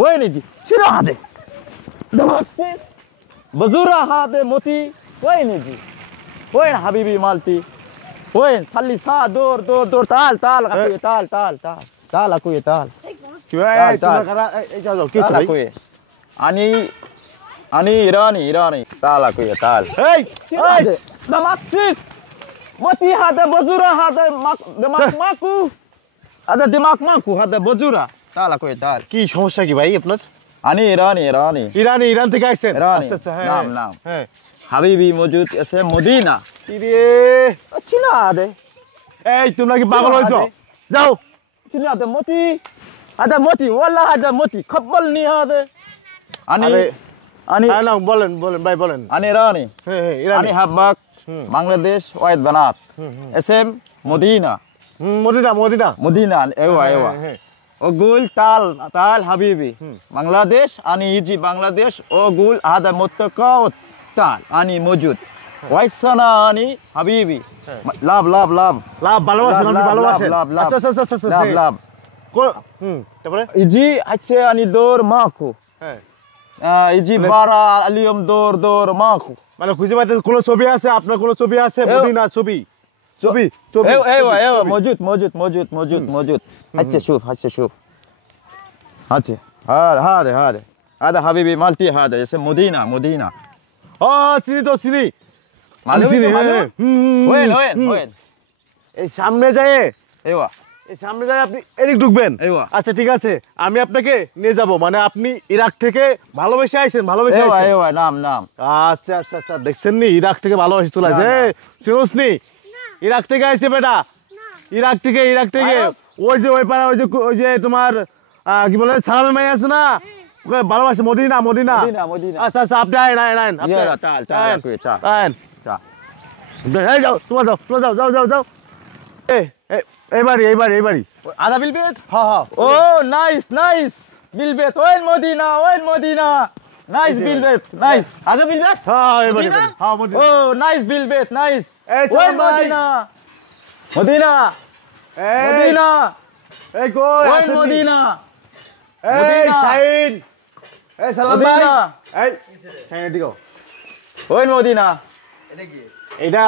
وين يجي شنو هذا دماغسيس بزورة هذا موتي وين يجي وين حبيبي مالتي وين خلي ساعة دور دور دور تعال تعال اخوي تعال تعال تعال تعال اخوي تعال تعال اخوي أنا إيراني تعال اخوي تعال هاي دماغسيس موتي هذا بزورة هذا دماغ ماكو هذا دماغ ماكو هذا بزورة تعال اخوي تعال কি সমস্যা কি ভাই আপনার أنا إيران থেকে আইছেন إيراني আচ্ছা হ্যাঁ نعم نعم হ্যাঁ حبيبي موجود اسمه مدينة রে شنو هذا এই তোমরা কি পাগল হইছো যাও شنو هذا موتي هذا موتي والله هذا موتي قبلني هذا أنا হ্যাঁ না বলেন বলেন ভাই বলেন أنا إيراني হ্যাঁ হ্যাঁ أنا ইরানি حبك بنغلاديش وايد بنات اسم مدينة মদিনা أيوة হ্যাঁ أقول تعال تعال حبيبي بنغلاديش أنا يجي بنغلاديش أقول هذا متقاعد تعال أنا موجود وايد سنة أنا حبيبي لاب لاب لاب লাভ ভালোবাসেন আপনি ভালোবাসেন লাভ, লাভ, আচ্ছা আচ্ছা আচ্ছা لاب لاب তারপরে يجي حتى أنا دور ماكو হ্যাঁ يجي برا اليوم دور دور ماكو মানে খুঁজে পাইতে কোনো ছবি আছে আপনার কোনো ছবি আছে মদিনা ছবি ছবি ছবি ايوه موجود هاتش شوف هاتش هذا حبيبي مالتي هذا اسمه مدينة চিনি তো চিনি معلومة চিনি, معلومة وين এই সামনে যায় ايوه এই সামনে যায় আপনি এদিক ঢুকবেন ايوه আচ্ছা ঠিক আছে আমি আপনাকে নিয়ে যাব মানে আপনি ইরাক থেকে ভালোবেসে আইছেন ভালোবেসে আইছেন ايوه نعم আচ্ছা আচ্ছা আচ্ছা দেখছেন নি ইরাক থেকে ভালোবেসে চলে আসে শুনোস নি ইরাক থেকে আইছে বেটা ইরাক থেকে ওই যে ওই পাড়া ওই যে তোমার কি বলে সালামের মাই আছে না ওকে ভালোবাসে মদিনা مدينة আচ্ছা আচ্ছা আপনি আইন يلا تعال أخوي تعال আইন تعال এই যাও তোমরা যাও এই বাড়ি هذا بالبيت হ্যাঁ اوه نايس بالبيت وين مدينة نايس بالبيت نايس هذا بالبيت হ্যাঁ এই বাড়ি مدينة হ্যাঁ মদিনা اوه نايس بالبيت نايس এই وين সালাম ভাই। مدينة এই এই কই وين আছেন নি? مدينة এই মদিনা। শাহিন এই সালাম ভাই মদিনা। এই শাহিন এদিকে وين مدينة এটা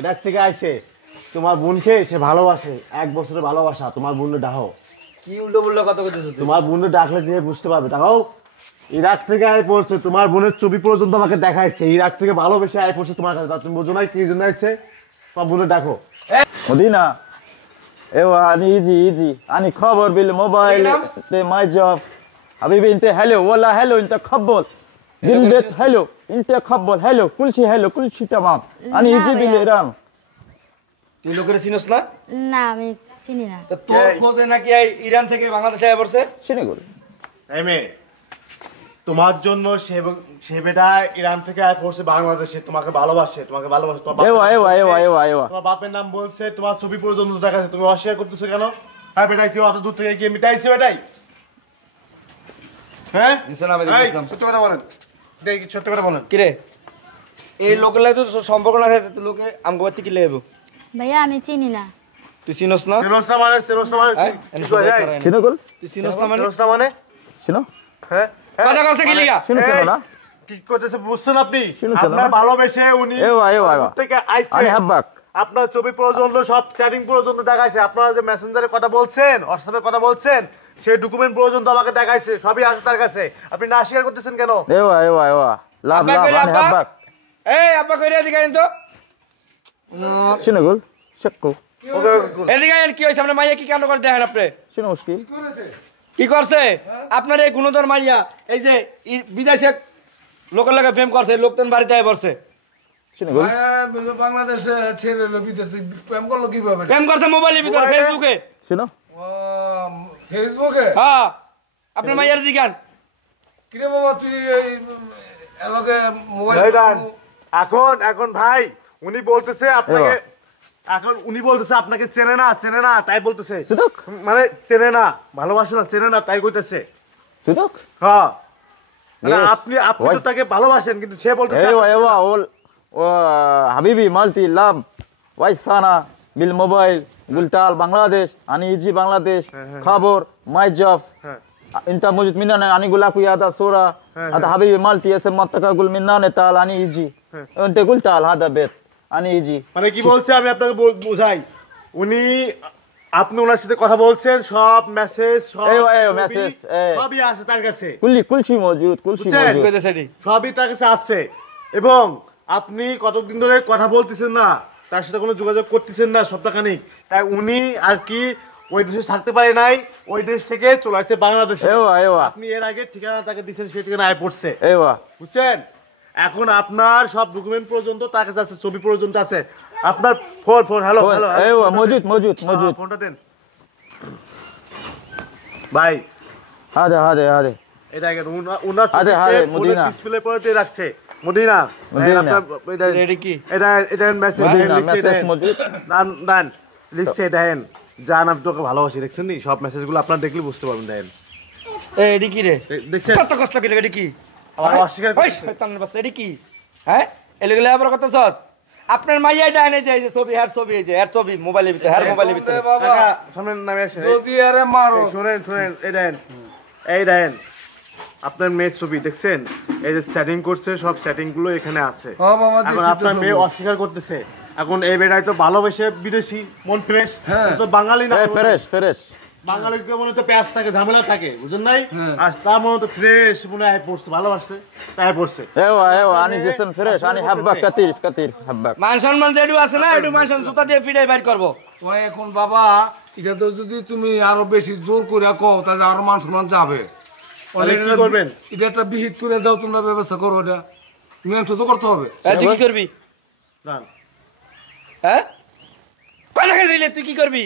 ইরাক থেকে আইছে তোমার বোনকে সে ভালোবাসে 1 বছরের ভালোবাসা তোমার বোনকে ডাকো কি উল্টো বললো কথা কইতেছ তুই তোমার বোনকে ডাকলে তুমি বুঝতে পারবে ডাকো ইরাক থেকে আই পড়ছে তোমার বোনের ছবি পর্যন্ত আমাকে দেখাইছে ইরাক থেকে ভালোবেসে আই পড়ছে তোমার কাছে তুমি বুঝো না কি জন্য আইছে তোমার বোনকে ডাকো مدينة ايوه انا يجي انا خبر بالموبايل انت ماي جوب حبيبي انت حلو والله حلو انت خبل بالبيت حلو انت خبل حلو كل شيء تمام انا يجي بالايران তুই লোকের চিনস না না আমি চিনি না তা তোর খোঁজে নাকি এই ইরান থেকে বাংলাদেশে আয়া পড়ছে شنو يقول এই মেয়ে তোমার জন্য সে বেটা ইরান থেকে আই পড়ছে বাংলাদেশে তোমাকে ভালোবাসে তোমার ايوه তোমার বাপের নাম বলছে তোমার ছবি পর্যন্ত দেখাচ্ছে তুমি অস্বীকার করতেছো কেন হ্যাঁ বেটা কি অত দূর থেকে গিয়ে মিটাইছে বেটাই হ্যাঁ নিছেন আমি এই, দেখলাম সত্যি কথা বলেন দেখি সত্যি কথা বলেন কি রে এই লোকের লাগে তো সম্পর্ক না থাকে তুই লোকে আমগো বাড়ি কি লেবো ভাইয়া আমি চিনি না তুই চিনস না তেরোসনা মানে হ্যাঁ? এনে সবাই করায় না। شنو يقول তুই চিনস না মানে তেরোসনা মানে شنو হ্যাঁ কথা কষ্ট কি লিগা شنو এই, شنو لا কি করতেছে বুঝছেন আপনি শুনুন, শুনুন। আপনার ভালোবেসে উনি ايوه দূর থেকে আইছে انا حبك আপনার ছবি পর্যন্ত সব চ্যাটিং পর্যন্ত দেখাইছে আপনারা যে মেসেঞ্জারে কথা বলছেন হোয়াটসঅ্যাপে কথা বলছেন সেই ডকুমেন্ট পর্যন্ত আমাকে দেখাইছে সবই আছে তার কাছে আপনি না স্বীকার করতেছেন কেন ايوه لا আব্বা কইরা انا আব্বা حبك এই আব্বা কইরা এদিকে আইন তো شنو يقول شكو ওকে এদিকে আইন কি হইছে আপনার মাইয়া কি কাণ্ড করে দেখেন আপনি شنو مشكل কি করছে আপনার এই গুণধর মাইয়া এই যে বিদেশে লোকের লাগে প্রেম করছে লোকজন বাড়িতে আয় পড়ছে شنو يقول বাংলাদেশে ছেড়ে এলো বিদেশে প্রেম করলো কিভাবে প্রেম করছে মোবাইলের ভিতরে ফেসবুকে شنو ফেসবুকে হ্যাঁ আপনার মাইয়ার দিকান কিরে বাবা তুই এই এলাকে মোবাইল এই ডান। এখন ভাই উনি বলতেছে আপনাকে এখন উনি বলতেছে আপনাকে চেনে না তাই বলতেছে صدق মানে চেনে না ভালোবাসে না চেনে না তাই কইতেছে صدق হ্যাঁ মানে Yes. আপনি তো তাকে ভালোবাসেন কিন্তু সে বলতেছে ايوه حبيبي مالتي لاب وايد سنة بالموبايل قلت تعال بنغلاديش انا يجي بنغلاديش خبر ماي جوب انت موجود مننا انا اقول لك يا هذا صوره هذا حبيبي مالتي اسم منطقه اقول مننا تعال انا يجي انت قلت تعال هذا بيت انا يجي মানে কি বলছে আমি আপনাকে বুঝাই উনি আপনি ওনার সাথে কথা বলছেন সব মেসেজ সব ايوه ايوه ছবি, মেসেজ সবই আছে তার কাছে كل شيء موجود كل شيء বুঝছেন? موجود সবই তার কাছে আছে এবং আপনি কতদিন ধরে কথা বলতেছেন না তার সাথে কোনো যোগাযোগ করতেছেন না সপ্তাহখানিক তাই উনি আর কি ওই দেশে থাকতে পারে নাই ওই দেশ থেকে চলে আসছে বাংলাদেশে ايوه ايوه আপনি এর আগে ঠিকানা তাকে দিচ্ছেন সেই ঠিকানা আয় পড়ছে ايوه বুঝছেন এখন আপনার সব ডকুমেন্ট পর্যন্ত তার কাছে আছে ছবি পর্যন্ত আছে আপনার ফোন হ্যালো হ্যালো ايوه موجود موجود موجود ফোনটা দেন ভাই هذا هذا هذا এটা দেখেন উনার আরে, আরে, মদিনা। ডিসপ্লে পড়তে রাখছে মদিনা মদিনা। এটা কি এটা মেসেজ مدينة লিখছে মেসেজ موجود দান লিখছে দেখেন জান আমি তোকে ভালোবাসি দেখছেন নি সব মেসেজগুলো আপনারা দেখলে বুঝতে পারবেন দেখেন এডি কি রে দেখছেন কত কষ্ট করে এডি কি আমার অস্বীকার ওই শয়তানের বাচ্চা এডি কি হ্যাঁ এলেগুলো আবার কত সহজ আপনার মাইয়াই দেয় না যে এই যে ছবি হ্যার ছবি এই যে হ্যার ছবি মোবাইলের ভিতরে হ্যার মোবাইলের ভিতরে বাবা কাকা সামনে নামে আসেন যদি আরে মারো শুনেন এই দেখেন আপনার মেয়ের ছবি দেখছেন এই যে সেটিং করছে সব সেটিং গুলো এখানে আছে ও বাবা এখন দেখছি তো আপনার সব। মেয়ে অস্বীকার করতেছে এখন এই বেটাই তো ভালোবেসে বিদেশি মন ফ্রেশ হ্যাঁ। তো বাঙালি না فريش فريش বাঙালিকে মনে তো প্যাঁচ থাকে ঝামেলা থাকে বুঝেন নাই হ্যাঁ। আর তার মনে তো ফ্রেশ মনে হয় পড়ছে ভালোবাসছে তাই পড়ছে ايوه ايوه انا جسم فريش انا حبك كثير كثير حبك মান সম্মান যেটু আছে না একটু মান সম্মান জুতা দিয়ে পিটাই বাইর করবো ও এখন বাবা এটা তো যদি তুমি আরো বেশি জোর করে কও তাহলে আরো মান সম্মান যাবে তাহলে কি করবেন? এটা একটা বিহিত করে দাও তোমরা ব্যবস্থা করো এটা মীমাংসা তো করতে হবে তুই কি করবি না হ্যাঁ কয় টাকা দিলে তুই কি করবি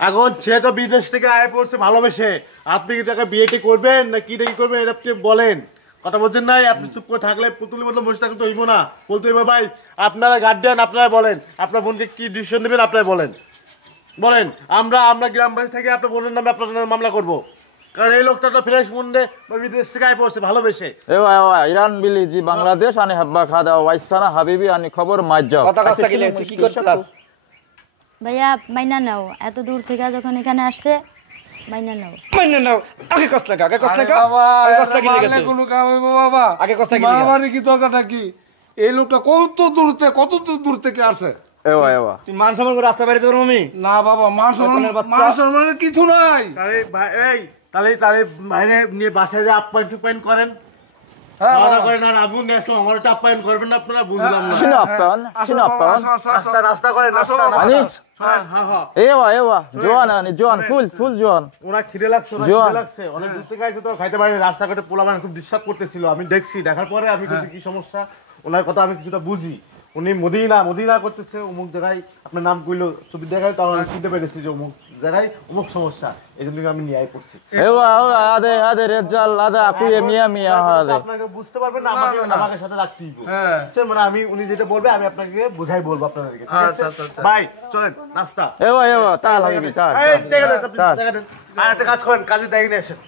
এখন সে তো বিদেশ থেকে আয় পড়ছে ভালোবেসে আপনি কি তাকে বিয়েটি করবেন না কি করবেন এটা আপনি বলেন কথা বলছেন নাই আপনি চুপ করে থাকলে পুতুলের মতো বসে থাকলে তো হইব না বলতে হইব ভাই আপনারা গার্ডিয়ান আপনারা বলেন আপনার বোনকে কি ডিসিশন নেবেন আপনারা বলেন আমরা গ্রামবাসী থেকে আপনার বোনের নামে আপনার নামে মামলা করব কারণ এই লোকটা তো ফ্রেশ মুন্ডে বা বিদেশ থেকে আয় পড়ছে ভালোবেসে ايوه ايوه ايران بيليجي بنغلاديش انا حبك هذا ويسانا حبيبي انا خبر ما جاب কথা কষ্ট গেলে তুই কি করছিস ভাইয়া মাইনা নাও এত দূর থেকে যখন এখানে আসছে মাইনা নাও মানে নাও আগে কষ্ট লাগা আগে কষ্ট আরে লাগা বাবা আগে কষ্ট এরা কি মারলে লাগে কোনো কাম হইবো বাবা আগে কষ্ট কি লাগে? মারামারি কি দরকারটা কি এই লোকটা কত দূর থেকে আসে ايوه ايوه তুই মান সম্মান করে রাস্তা বাইরে তোর মমি না বাবা শয়তানের বাচ্চা। মান সম্মানের কিছু নাই তাহলে তাহলে বাইরে নিয়ে বাসায় যে আপ্যায়ন টুপায়ন করেন হ্যাঁ খাওয়া বাবা। দাওয়া করেন আর আবু নিয়ে আসলাম আমার একটা আপ্যায়ন করবেন না আপনারা বুঝলাম না شنو ابطال আসো شنو বাবা, ابطال আসো, আসো, আসো। রাস্তা করেন আসো রাস্তা বাবা, আনি? আসো, আসো। হ্যাঁ ايوه ايوه جوان انا جوان فول جوان ওরা খিদে লাগছে জোয়ান। অনেক দূর থেকে আসছে তো খাইতে পারেনি রাস্তাঘাটে পোলাবান খুব ডিস্টার্ব করতেছিল আমি দেখছি দেখার পরে আমি কিছু কি সমস্যা ওনার কথা আমি কিছুটা বুঝি উনি মদিনা করতেছে অমুক জায়গায় আপনার নাম কইলো ছবি দেখায় তখন আমি চিনতে পেরেছি যে অমুক জায়গায় অমুক সমস্যা এই জন্য আমি নিয়ে আই পড়ছি ايوه ايوه هذا رجال هذا اخويا ميا ميا هذا আপনাকে বুঝতে পারবেন না আমাকে সাথে রাখতেই হবে। হ্যাঁ বুঝছেন? মানে আমি উনি যেটা বলবে আমি আপনাকে বোঝাই বলবো আপনাদেরকে ঠিক আছে? আচ্ছা, আচ্ছা, আচ্ছা। ভাই চলেন নাস্তা ايوه ايوه تعال حبيبي تعال এই জায়গা দেন, تعال জায়গা দেন। আর একটা কাজ করেন কাজে দেখে নিয়ে আসেন